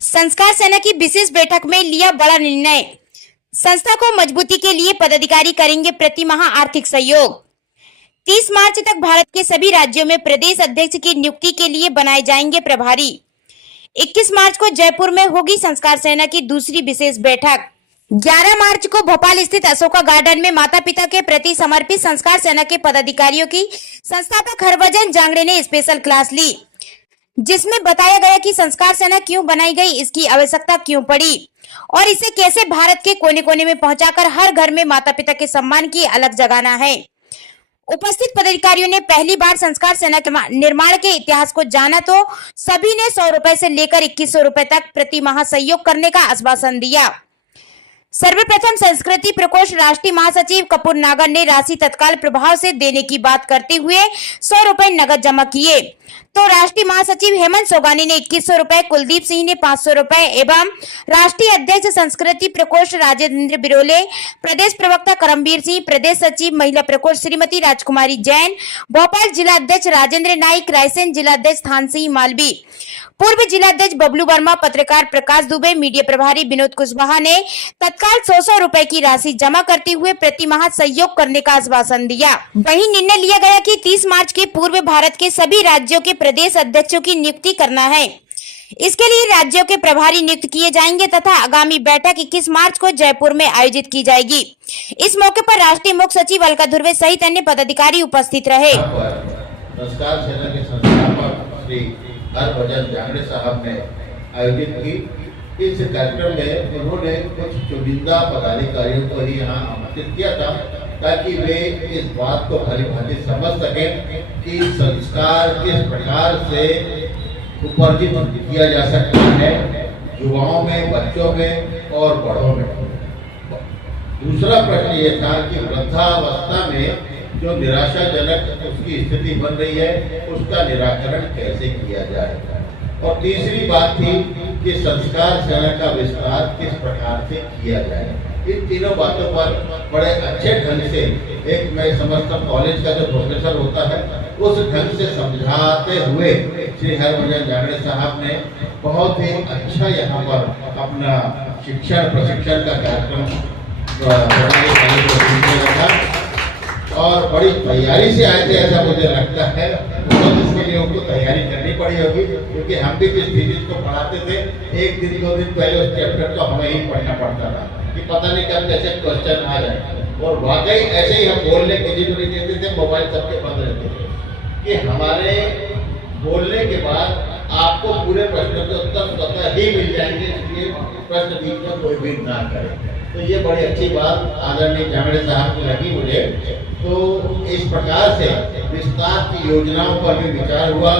संस्कार सेना की विशेष बैठक में लिया बड़ा निर्णय। संस्था को मजबूती के लिए पदाधिकारी करेंगे प्रति माह आर्थिक सहयोग। 30 मार्च तक भारत के सभी राज्यों में प्रदेश अध्यक्ष की नियुक्ति के लिए बनाए जाएंगे प्रभारी। 21 मार्च को जयपुर में होगी संस्कार सेना की दूसरी विशेष बैठक। 11 मार्च को भोपाल स्थित अशोका गार्डन में माता पिता के प्रति समर्पित संस्कार सेना के पदाधिकारियों की संस्थापक हरभजन जांगड़े ने स्पेशल क्लास ली, जिसमें बताया गया कि संस्कार सेना क्यों बनाई गई, इसकी आवश्यकता क्यों पड़ी और इसे कैसे भारत के कोने कोने में पहुंचाकर हर घर में माता पिता के सम्मान की अलग जगाना है। उपस्थित पदाधिकारियों ने पहली बार संस्कार सेना के निर्माण के इतिहास को जाना तो सभी ने 100 रुपए से लेकर 2100 रुपए तक प्रति माह सहयोग करने का आश्वासन दिया। सर्वप्रथम संस्कृति प्रकोष्ठ राष्ट्रीय महासचिव कपूर नागर ने राशि तत्काल प्रभाव से देने की बात करते हुए 100 रुपए नगद जमा किए, तो राष्ट्रीय महासचिव हेमंत सोगानी ने 2100 रुपए, कुलदीप सिंह ने 500 रुपए एवं राष्ट्रीय अध्यक्ष संस्कृति प्रकोष्ठ राजेंद्र बिरोले, प्रदेश प्रवक्ता करमवीर सिंह, प्रदेश सचिव महिला प्रकोष्ठ श्रीमती राजकुमारी जैन, भोपाल जिला अध्यक्ष राजेंद्र नाइक, रायसेन जिला अध्यक्ष थान सिंह मालवी, पूर्व जिलाध्यक्ष बबलू वर्मा, पत्रकार प्रकाश दुबे, मीडिया प्रभारी विनोद कुशवाहा ने तत्काल 100 रुपए की राशि जमा करते हुए प्रति माह सहयोग करने का आश्वासन दिया। वहीं निर्णय लिया गया कि 30 मार्च के पूर्व भारत के सभी राज्यों के प्रदेश अध्यक्षों की नियुक्ति करना है। इसके लिए राज्यों के प्रभारी नियुक्त किए जाएंगे तथा आगामी बैठक 21 मार्च को जयपुर में आयोजित की जाएगी। इस मौके पर राष्ट्रीय मुख्य सचिव अलका धुर्वे सहित अन्य पदाधिकारी उपस्थित रहे। संस्कार सेना के संस्थापक श्री हरभजन जांगड़े साहब ने आयोजित की। इस कार्यक्रम में उन्होंने कुछ चुनिंदा पदाधिकारियों को ही यहाँ आमंत्रित किया था ताकि वे इस बात को भली भांति समझ सकें कि संस्कार किस प्रकार से उपार्जित किया जा सकता है युवाओं में, बच्चों में और बड़ों में। दूसरा प्रश्न ये था कि वृद्धावस्था में जो निराशाजनक उसकी स्थिति बन रही है उसका निराकरण कैसे किया जाए, और तीसरी बात थी कि संस्कार सेना का विस्तार किस प्रकार से किया जाए। इन तीनों बातों पर बड़े अच्छे ढंग से एक मैं समझता कॉलेज का जो प्रोफेसर होता है उस ढंग से समझाते हुए श्री हरभजन जांगड़े साहब ने बहुत ही अच्छा यहाँ पर अपना शिक्षण प्रशिक्षण का कार्यक्रम और बड़ी तैयारी से आए थे ऐसा मुझे लगता है। तो इसके लिए उनको तैयारी करनी पड़ी होगी, क्योंकि हम भी जिस थीसिस को पढ़ाते थे 1 दिन 2 दिन पहले उस चैप्टर को हमें ही पढ़ना पड़ता था कि पता नहीं कब कैसे क्वेश्चन आ जाए। और वाकई ऐसे ही हम बोलने की चीज नहीं देते थे, मोबाइल सबके बंद रहते थे कि हमारे बोलने के बाद आपको पूरे प्रश्न के उत्तर स्वतः ही मिल जाएंगे, इसलिए प्रश्न बीच में कोई भी ना करे। तो ये बड़ी अच्छी बात आदरणीय जांगड़े साहब की लगी मुझे। तो इस प्रकार से विस्तार की योजनाओं पर भी विचार हुआ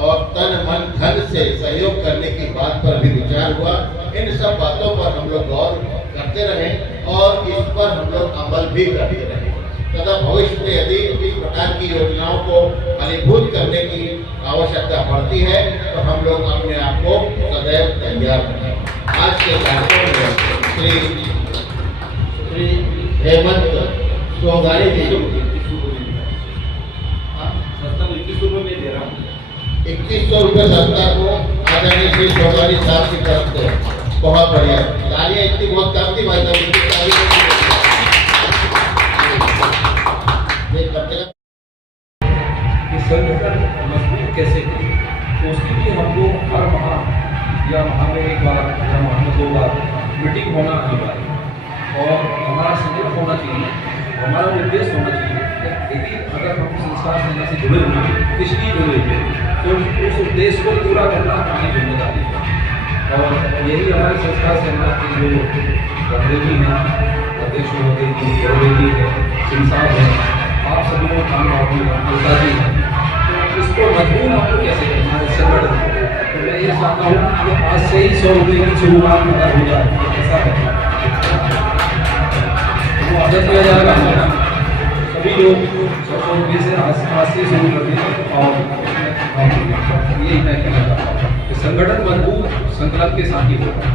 और तन मन धन से सहयोग करने की बात पर भी विचार हुआ। इन सब बातों पर हम लोग गौर करते रहे और इस पर हम लोग अमल भी करते रहे तथा भविष्य में यदि इस प्रकार की योजनाओं को फलीभूत करने की आवश्यकता पड़ती है तो हम लोग अपने आप को सदैव तैयार रखें। आज के कार्यक्रम में श्री हेमंत सोगानी जी 2100 रुपये संस्था को आदरणीय श्री सोगानी साहब की तरफ से बहुत बढ़िया तालियां। इतनी बहुत कम थी भाई साहब, संगठन मजबूत कैसे करें तो उसके लिए हम लोग हर माह या माह में 1 बार या माह में 2 बार मीटिंग होना अनिवार्य और हमारा संकल्प होना चाहिए, हमारा निर्देश होना चाहिए कि यदि अगर हम संस्कार सेना से जुड़े हुए हैं, इसलिए जुड़े हुए हैं, तो उस उद्देश्य को पूरा करना हमारी जिम्मेदारी है। और यही हमारे संस्कार सेना के जो बंदेवी हैं, अध्यक्ष महोदय जी है, सिंह साहब हैं, आप सभी लोग काम करता जी हैं, तो इसको मजबूत आपको कैसे करना है संगठन। तो मैं ये चाहता हूँ कि आज से ही 100 रुपये की शुरुआत अगर हो जाए ऐसा है वो आदत किया जाएगा। सभी लोग 100 रुपये से आज से शुरू कर दें और यही मैं कहना चाहता हूँ कि संगठन मजबूत संकल्प के साथ ही होगा।